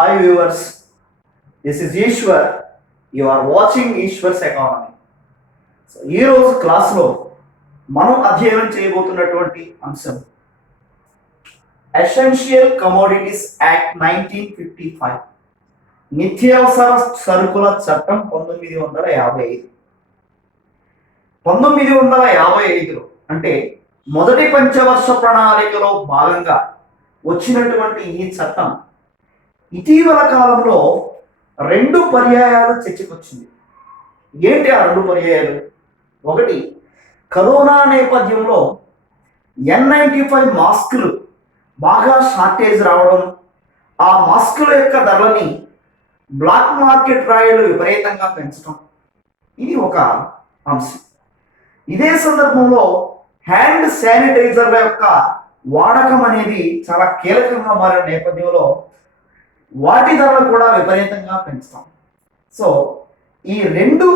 Hi viewers, this is Ishwar. You are watching Ishwar's Economy. So ఈరోజు క్లాస్లో మనం అధ్యయనం చేయబోతున్నటువంటి అంశం ఎసెన్షియల్ కమోడిటీస్ యాక్ట్ 1955, నిత్యావసర సరుకుల చట్టం 1955. 1955లో అంటే మొదటి పంచవర్ష ప్రణాళికలో భాగంగా వచ్చినటువంటి ఈ చట్టం ఇటీవల కాలంలో 2 పర్యాయాలు చర్చకొచ్చింది. ఏంటి ఆ 2 పర్యాయాలు? ఒకటి, కరోనా నేపథ్యంలో N95 మాస్కులు బాగా షార్టేజ్ రావడం, ఆ మాస్కుల యొక్క ధరలని బ్లాక్ మార్కెట్ రాయలు విపరీతంగా పెంచడం, ఇది ఒక అంశం. ఇదే సందర్భంలో హ్యాండ్ శానిటైజర్ల యొక్క వాడకం అనేది చాలా కీలకంగా మారిన నేపథ్యంలో వాటి ధరలు కూడా విపరీతంగా పెంచుతాం. సో ఈ 2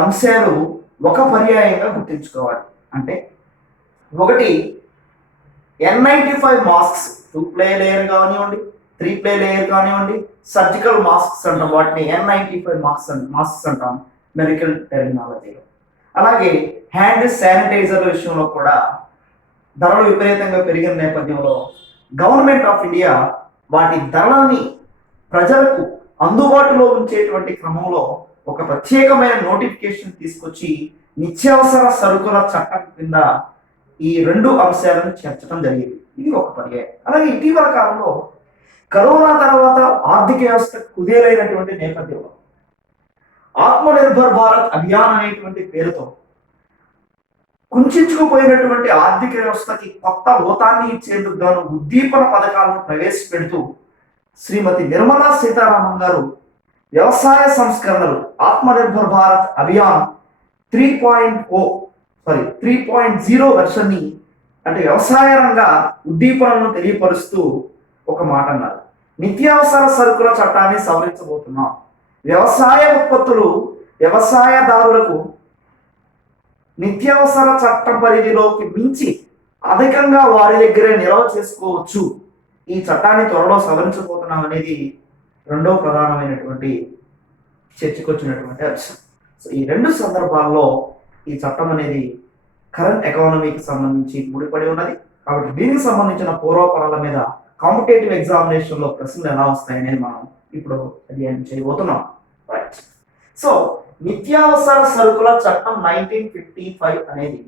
అంశాలు ఒక పర్యాయంగా గుర్తుంచుకోవాలి. అంటే ఒకటి, N95 మాస్క్స్ 2 ప్లే లేయర్ కానివ్వండి, 3 ప్లే లేయర్ కానివ్వండి, సర్జికల్ మాస్క్స్ అంటాం, వాటిని N95 మాస్క్స్ అంటాం మెడికల్ టెర్మినాలజీలో. అలాగే హ్యాండ్ శానిటైజర్ల విషయంలో కూడా ధరలు విపరీతంగా పెరిగిన నేపథ్యంలో గవర్నమెంట్ ఆఫ్ ఇండియా వాటి ధరలని ప్రజలకు అందుబాటులో ఉంచేటువంటి క్రమంలో ఒక ప్రత్యేకమైన నోటిఫికేషన్ తీసుకొచ్చి నిత్యావసర సరుకుల చట్టం కింద ఈ 2 అంశాలను చేర్చడం జరిగింది. ఇది ఒక పర్యాయం. అలాగే ఇటీవల కాలంలో కరోనా తర్వాత ఆర్థిక వ్యవస్థ కుదేలైనటువంటి నేపథ్యంలో ఆత్మనిర్భర్ భారత్ అభియాన్ అనేటువంటి పేరుతో కుంచుకుపోయినటువంటి ఆర్థిక వ్యవస్థకి కొత్త ఊతాన్ని ఇచ్చేందుకు గాను ఉద్దీపన పథకాలను ప్రవేశపెడుతూ శ్రీమతి నిర్మలా సీతారామన్ గారు వ్యవసాయ సంస్కరణలు ఆత్మనిర్భర్ భారత్ అభియాన్ 3.0 వెర్షన్ని అంటే వ్యవసాయ రంగ ఉద్దీపనను తెలియపరుస్తూ ఒక మాట అన్నారు. నిత్యావసర సరుకుల చట్టాన్ని సవరించబోతున్నాం. వ్యవసాయ ఉత్పత్తులు వ్యవసాయదారులకు నిత్యావసర చట్టం పరిధిలోకి మించి అధికంగా వారి దగ్గరే నిల్వ చేసుకోవచ్చు. ఈ చట్టాన్ని త్వరలో సవరించబోతున్నాం అనేది 2వ ప్రధానమైనటువంటి చర్చకొచ్చినటువంటి అంశం. సో ఈ 2 సందర్భాల్లో ఈ చట్టం అనేది కరెంట్ ఎకానమీకి సంబంధించి ముడిపడి ఉన్నది. కాబట్టి దీనికి సంబంధించిన పూర్వపరాల మీద కాంపిటేటివ్ ఎగ్జామినేషన్లో ప్రశ్నలు ఎలా వస్తాయనేది మనం ఇప్పుడు అధ్యయనం చేయబోతున్నాం. రైట్. సో నిత్యావసర సరుకుల చట్టం 1955 అనేది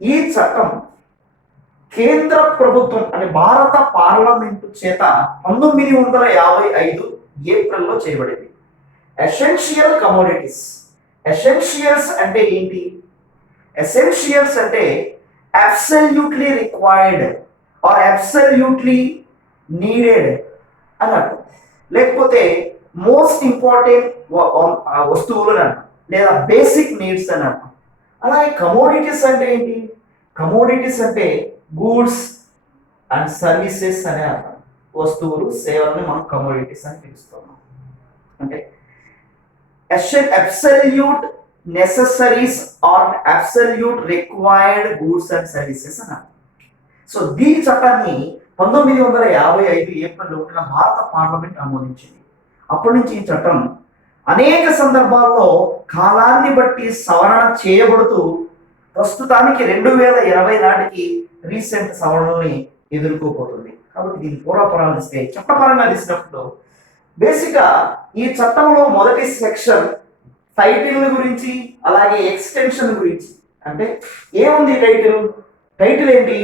ఈ చట్టం కేంద్ర ప్రభుత్వం అంటే భారత పార్లమెంటు చేత 1955 ఏప్రిల్లో చేయబడింది. Essential commodities. ఎసెన్షియల్స్ అంటే ఏంటి? ఎసెన్షియల్స్ అంటే absolutely required or absolutely needed అని అర్థం, లేకపోతే మోస్ట్ ఇంపార్టెంట్ వస్తువులు అని అర్థం, లేదా బేసిక్ నీడ్స్ అని అర్థం. అలాగే కమోడిటీస్ అంటే ఏంటి? కమోడిటీస్ అంటే గూడ్స్ అండ్ సర్వీసెస్ అనే అర్థం. వస్తువులు సేవలని మనం కమోడిటీస్ అని పిలుస్తున్నాం. అంటే absolute necessaries or absolute required goods and services అని అర్థం. సో దీని చట్టాన్ని 1955 ఏప్రిల్ 1న భారత పార్లమెంట్ ఆమోదించింది. అప్పటి నుంచి ఈ చట్టం అనేక సందర్భాల్లో కాలాన్ని బట్టి సవరణ చేయబడుతూ ప్రస్తుతానికి 2020 నాటికి రీసెంట్ సవరణల్ని ఎదుర్కోబోతుంది. కాబట్టి దీని పూర్వపరాలు ఇస్తే చట్టపరంగా తీసినప్పుడు బేసిక్గా ఈ చట్టంలో మొదటి సెక్షన్ టైటిల్ గురించి, అలాగే ఎక్స్టెన్షన్ గురించి. అంటే ఏముంది టైటిల్ ఏంటి?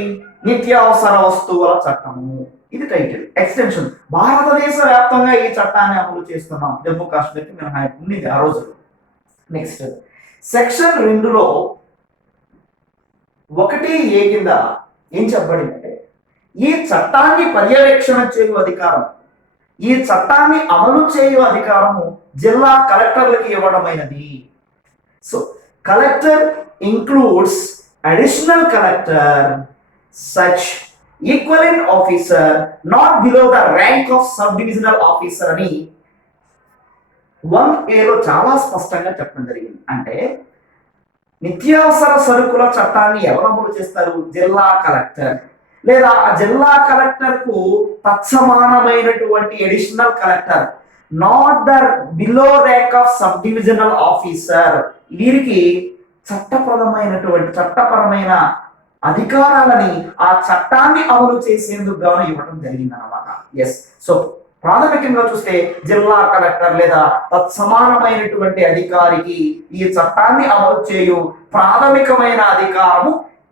నిత్యావసర వస్తువుల చట్టము, ఇది టైటిల్. ఎక్స్టెన్షన్, భారతదేశ వ్యాప్తంగా ఈ చట్టాన్ని అమలు చేస్తున్నాం, జమ్మూ కాశ్మీర్కి మినహాయింపు ఉంది ఆ రోజులు. నెక్స్ట్ సెక్షన్ 2లో 1A కింద ఏం చెప్పబడిందంటే ఈ చట్టాన్ని పర్యవేక్షణ చేయు అధికారం, ఈ చట్టాన్ని అమలు చేయు అధికారము జిల్లా కలెక్టర్లకి ఇవ్వడమైనది. So collector includes additional collector, such equivalent officer not below the rank of sub divisional officer అని 1Aలో చాలా స్పష్టంగా చెప్పడం జరిగింది. అంటే నిత్యావసర సరుకుల చట్టాన్ని ఎవరు అమలు చేస్తారు? జిల్లా కలెక్టర్. లేదా ఆ జిల్లా కలెక్టర్ కు తత్సమానమైనటువంటి additional collector, not the below rank of sub divisional officer, వీరికి చట్టపరమైన అధికారాలని ఆ చట్టాన్ని అమలు చేసేందుకు గాను ఇవ్వడం జరిగింది అన్నమాట. ఎస్, సో ప్రాథమికంగా చూస్తే జిల్లా కలెక్టర్ లేదా తత్సమానమైనటువంటి అధికారికి ఈ చట్టాన్ని అమలు చేయు ప్రాథమికమైన అధికారము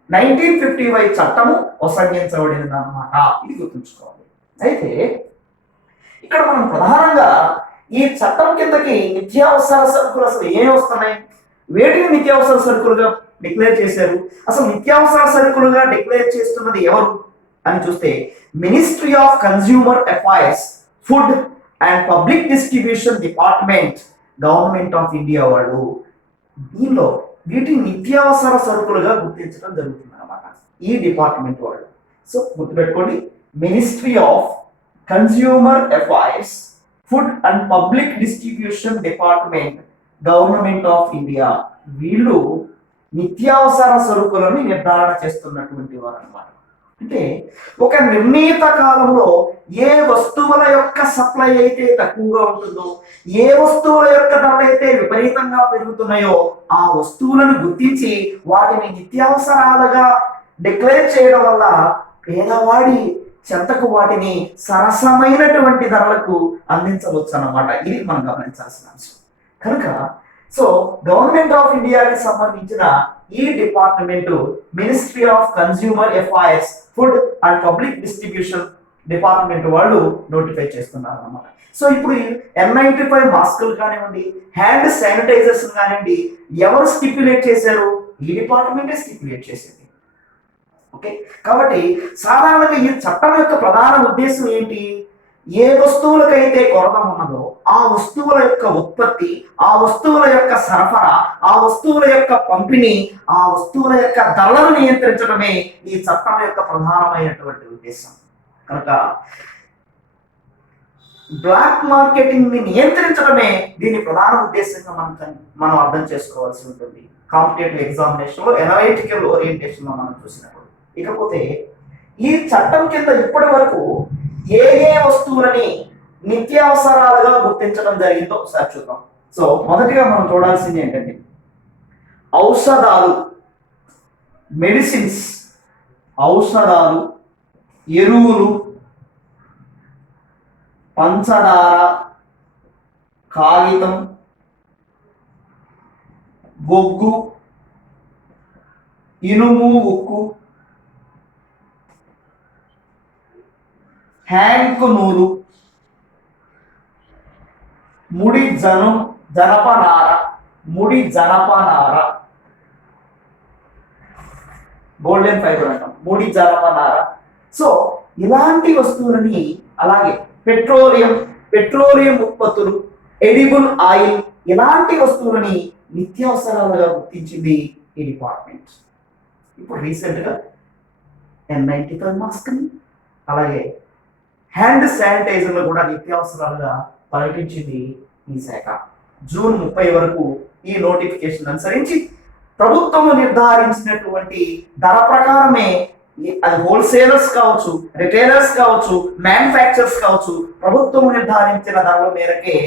1955 చట్టము ఉపసంహరించబడింది అన్నమాట. ఇది గుర్తుంచుకోవాలి. అయితే ఇక్కడ మనం ప్రధానంగా ఈ చట్టం కిందకి నిత్యావసర సరుకులు అసలు ఏమి వస్తున్నాయి, వేటిని నిత్యావసర సరుకులుగా డిక్లేర్ చేశారు, అసలు నిత్యావసర సరుకులుగా డిక్లేర్ చేస్తున్నది ఎవరు అని చూస్తే ministry of consumer affairs, food and public distribution department, government of India వాళ్ళు దీనిలో వీటిని నిత్యావసర సరుకులుగా గుర్తించడం జరుగుతుంది అన్నమాట, ఈ డిపార్ట్మెంట్ వాళ్ళు. సో గుర్తుపెట్టుకోండి, ministry of consumer affairs, food and public distribution department, government of India, వీళ్ళు నిత్యావసర సరుకులను నిర్ధారణ చేస్తున్నటువంటి వారు అన్నమాట. అంటే ఒక నిర్ణీత కాలంలో ఏ వస్తువుల యొక్క సప్లై అయితే తక్కువగా ఉంటుందో, ఏ వస్తువుల యొక్క ధరలు అయితే విపరీతంగా పెరుగుతున్నాయో ఆ వస్తువులను గుర్తించి వాటిని నిత్యావసరాలుగా డిక్లేర్ చేయడం వల్ల పేదవాడి చెంతకు వాటిని సరసమైనటువంటి ధరలకు అందించవచ్చు అన్నమాట. ఇది మనం గమనించాల్సిన అంశం. కనుక సో గవర్నమెంట్ ఆఫ్ ఇండియాకి సంబంధించిన ఈ department ministry of consumer affairs, food and public distribution department వాళ్ళు నోటిఫై చేస్తున్నారు అన్నమాట. సో ఇప్పుడు N95 మాస్కులు కానివ్వండి, హ్యాండ్ శానిటైజర్స్ కానివ్వండి, ఎవరు స్టిప్యులేట్ చేశారు? ఈ డిపార్ట్మెంటే స్టిప్యులేట్ చేసింది. ఓకే, కాబట్టి సాధారణంగా ఈ చట్టం యొక్క ప్రధాన ఉద్దేశం ఏంటి? ఏ వస్తువులకైతే కొరత ఉన్నదో ఆ వస్తువుల యొక్క ఉత్పత్తి, ఆ వస్తువుల యొక్క సరఫరా, ఆ వస్తువుల యొక్క పంపిణీ, ఆ వస్తువుల యొక్క ధరలను నియంత్రించడమే ఈ చట్టం యొక్క ప్రధానమైనటువంటి ఉద్దేశం. కనుక బ్లాక్ మార్కెటింగ్ ని నియంత్రించడమే దీని ప్రధాన ఉద్దేశంగా మనం అర్థం చేసుకోవాల్సి ఉంటుంది కాంపిటేటివ్ ఎగ్జామినేషన్ లో, ఎనలైటికల్ ఓరియంటేషన్ లో మనం చూసినప్పుడు. ఇకపోతే ఈ చట్టం కింద ఇప్పటి వరకు ఏ ఏ వస్తువులని నిత్యావసరాలుగా గుర్తించడం జరిగిందో ఒకసారి చూద్దాం. సో మొదటిగా మనం చూడాల్సింది ఏంటంటే ఔషధాలు, మెడిసిన్స్, ఔషధాలు, ఎరువులు, పంచదార, కాగితం, బొగ్గు, ఇనుము, ఉక్కు, హ్యాంకు నూలు, ముడి జనపనార, గోల్డెన్ ఫైబర్ అంటాం, ముడి జనపనార. సో ఇలాంటి వస్తువులని, అలాగే పెట్రోలియం ఉత్పత్తులు, ఎడిబుల్ ఆయిల్, ఇలాంటి వస్తువులని నిత్యావసరాలుగా గుర్తించింది ఈ డిపార్ట్మెంట్. ఇప్పుడు రీసెంట్ గా N95 మాస్క్ ని, అలాగే హ్యాండ్ శానిటైజర్లు కూడా నిత్యావసరాలుగా ప్రకటించింది ఈ శాఖ. జూన్ 30 వరకు ఈ నోటిఫికేషన్ అనుసరించి ప్రభుత్వము నిర్ధారించినటువంటి ధర ప్రకారమే, అది హోల్సేలర్స్ కావచ్చు, రిటైలర్స్ కావచ్చు, మ్యానుఫ్యాక్చరర్స్ కావచ్చు, ప్రభుత్వం నిర్ధారించిన ధరల మేరకే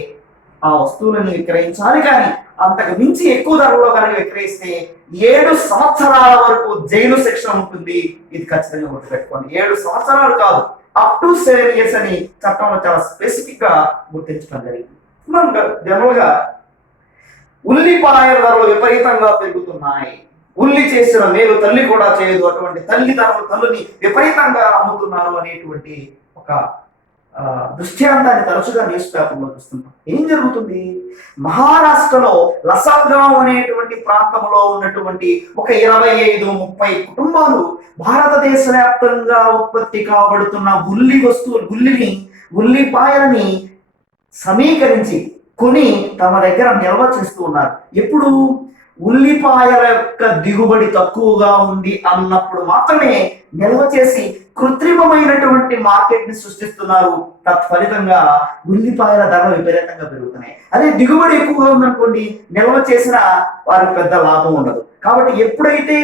ఆ వస్తువులను విక్రయించాలి. కానీ అంతకు మించి ఎక్కువ ధరలో కనుక విక్రయిస్తే 7 సంవత్సరాల వరకు జైలు శిక్ష ఉంటుంది. ఇది ఖచ్చితంగా గుర్తుపెట్టుకోండి. 7 సంవత్సరాలు కాదు, అప్ టు 7 years అని చట్టంలో చాలా స్పెసిఫిక్ గా గుర్తించడం జరిగింది. మనం జనరల్ గా ఉల్లిపాయల ధరలు విపరీతంగా పెరుగుతున్నాయి, ఉల్లి చేసిన మేలు తల్లి కూడా చేయదు, అటువంటి తల్లిని విపరీతంగా అమ్ముతున్నారు అనేటువంటి ఒక దృష్టాంతాన్ని తరచుగా న్యూస్ పేపర్లో చూస్తుంటాం. ఏం జరుగుతుంది? మహారాష్ట్రలో లసాగావ్ అనేటువంటి ప్రాంతంలో ఉన్నటువంటి ఒక 25-30 కుటుంబాలు భారతదేశ వ్యాప్తంగా ఉత్పత్తి కాబడుతున్న ఉల్లిపాయలని సమీకరించి కొని తమ దగ్గర నిల్వ చేస్తూ ఉన్నారు. ఎప్పుడు ఉల్లిపాయల యొక్క దిగుబడి తక్కువగా ఉంది అన్నప్పుడు మాత్రమే నిల్వ చేసి కృత్రిమమైనటువంటి మార్కెట్ ని సృష్టిస్తున్నారు. తత్ఫలితంగా ఉల్లిపాయల ధరలు విపరీతంగా పెరుగుతున్నాయి. అదే దిగుబడి ఎక్కువగా ఉందనుకోండి, నిల్వ చేసిన వారికి పెద్ద లాభం ఉండదు. కాబట్టి ఎప్పుడైతే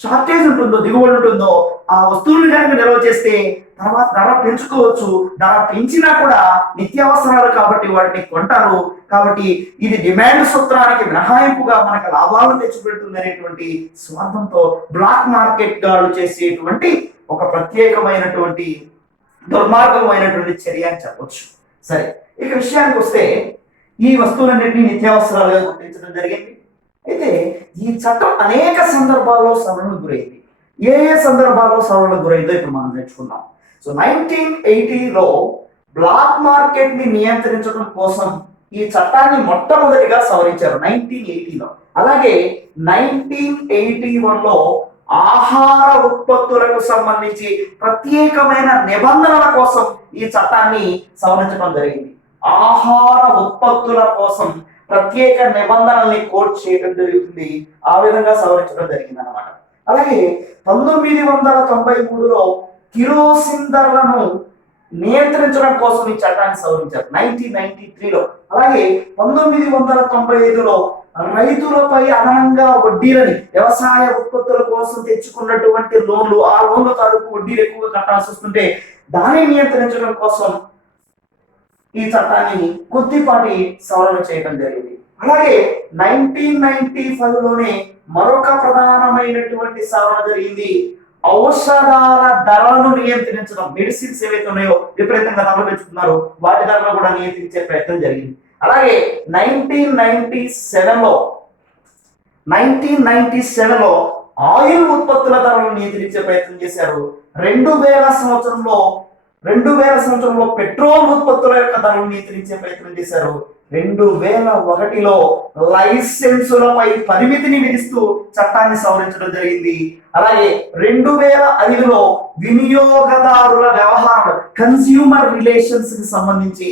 షార్టేజ్ ఉంటుందో, దిగుబడి ఉంటుందో, ఆ వస్తువులు కనుక నిల్వ చేస్తే తర్వాత ధర పెంచుకోవచ్చు. ధర పెంచినా కూడా నిత్యావసరాలు కాబట్టి వాటిని కొంటారు. కాబట్టి ఇది డిమాండ్ సూత్రానికి మినహాయింపుగా మనకు లాభాలను తెచ్చిపెడుతుంది అనేటువంటి స్వార్థంతో బ్లాక్ మార్కెట్ గాళ్ళు చేసేటువంటి ఒక ప్రత్యేకమైనటువంటి దుర్మార్గమైనటువంటి చర్య అని చెప్పొచ్చు. సరే, ఇక విషయానికి వస్తే ఈ వస్తువులన్నింటినీ నిత్యావసరాలుగా గుర్తించడం జరిగింది. అయితే ఈ చట్టం అనేక సందర్భాల్లో సవరణకు గురైంది. ఏ ఏ సందర్భాల్లో సవరణకు గురైందో ఇప్పుడు మనం నేర్చుకుందాం. సో 1980లో బ్లాక్ మార్కెట్ ని నియంత్రించడం కోసం ఈ చట్టాన్ని మొట్టమొదటిగా సవరించారు 1980లో. అలాగే 1981లో ఆహార ఉత్పత్తులకు సంబంధించి ప్రత్యేకమైన నిబంధనల కోసం ఈ చట్టాన్ని సవరించడం జరిగింది. ఆహార ఉత్పత్తుల కోసం ప్రత్యేక నిబంధనల్ని కోట్ చేయడం జరుగుతుంది. ఆ విధంగా సవరించడం జరిగింది అన్నమాట. అలాగే 1993లో కిరోసిన్ ధరలను నియంత్రించడం కోసం ఈ చట్టాన్ని సవరించారు 1993లో. అలాగే 1995లో రైతులపై అదనంగా వడ్డీలని, వ్యవసాయ ఉత్పత్తుల కోసం తెచ్చుకున్నటువంటి లోన్లు, ఆ లోన్ల తాలూకు వడ్డీలు ఎక్కువగా కట్టాల్సి వస్తుంటే దాన్ని నియంత్రించడం కోసం ఈ చట్టాన్ని కొద్దిపాటి సవరణ చేయడం జరిగింది. అలాగే 1995లోనే మరొక ప్రధానమైనటువంటి సవరణ జరిగింది. ఔషధాల ధరలను నియంత్రించడం, మెడిసిన్స్ ఏవైతే ఉన్నాయో విపరీతంగా ధరలు పెంచుతున్నారు, వాటి ధరలను కూడా నియంత్రించే ప్రయత్నం జరిగింది. అలాగే 1997లో ఆయిల్ ఉత్పత్తుల ధరలను నియంత్రించే ప్రయత్నం చేశారు. 2000 సంవత్సరంలో పెట్రోల్ ఉత్పత్తుల యొక్క ధరలను నియంత్రించే ప్రయత్నం చేశారు. 2001లో లైసెన్సులపై పరిమితిని విధిస్తూ చట్టాన్ని సవరించడం జరిగింది. అలాగే 2005లో వినియోగదారుల వ్యవహారాలు, కన్స్యూమర్ రిలేషన్స్ కి సంబంధించి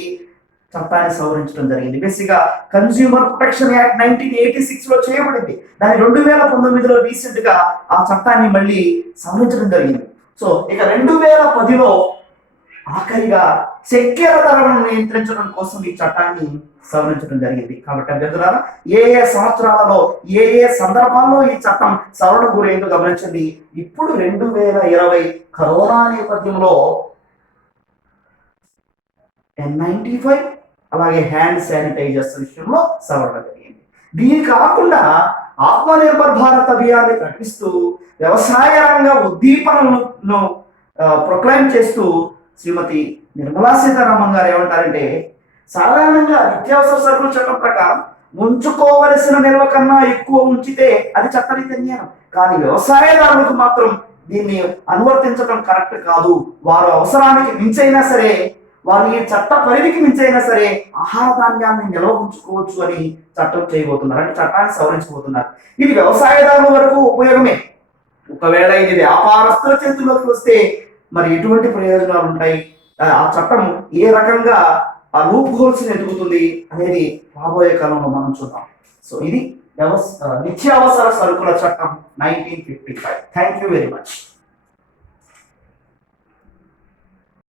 చట్టాన్ని సవరించడం జరిగింది. బేసిక్ గా కన్స్యూమర్ ప్రొటెక్షన్ యాక్ట్ 1986లో చేయబడింది. దాన్ని 2019లో రీసెంట్ గా ఆ చట్టాన్ని మళ్ళీ సవరించడం జరిగింది. సో ఇక 2010లో ఆఖరిగా చక్కెర ధరలను నియంత్రించడం కోసం ఈ చట్టాన్ని సవరించడం జరిగింది. కాబట్టి అభ్యర్థులారా, ఏ ఏ సంవత్సరాలలో ఏ ఏ సందర్భాల్లో ఈ చట్టం సవరణ గురైందో గమనించండి. ఇప్పుడు 2020 కరోనా నేపథ్యంలో N95 అలాగే హ్యాండ్ శానిటైజర్స్ విషయంలో సవరణ జరిగింది. దీని కాకుండా ఆత్మనిర్భర్ భారత్ అభియాన్ని ప్రకటిస్తూ వ్యవసాయ రంగ ఉద్దీపనను ప్రొక్లైమ్ చేస్తూ శ్రీమతి నిర్మలా సీతారామన్ గారు ఏమంటారంటే, సాధారణంగా నిత్యావసర సరుకుల చట్టం ప్రకారం ఉంచుకోవలసిన నిల్వ కన్నా ఎక్కువ ఉంచితే అది చట్టరీత్యా న్యాయం, కానీ వ్యవసాయదారులకు మాత్రం దీన్ని అనువర్తించడం కరెక్ట్ కాదు. వారు అవసరానికి మించైనా సరే, వారు ఈ చట్ట పరిధికి మించైనా సరే ఆహార ధాన్యాన్ని నిల్వ ఉంచుకోవచ్చు అని చట్టం చేయబోతున్నారు, అంటే చట్టాన్ని సవరించబోతున్నారు. ఇది వ్యవసాయదారుల వరకు ఉపయోగమే. ఒకవేళ ఇది వ్యాపారస్తుల చేతుల్లోకి వస్తే మరి ఎటువంటి ప్రయోజనాలు ఉంటాయి, ఆ చట్టం ఏ రకంగా ఆ లూప్ హోల్స్ ఎదుగుతుంది అనేది రాబోయే కాలంలో మనం చూద్దాం. సో ఇది నిత్యావసర సరుకుల చట్టం 1955. Thank you very much.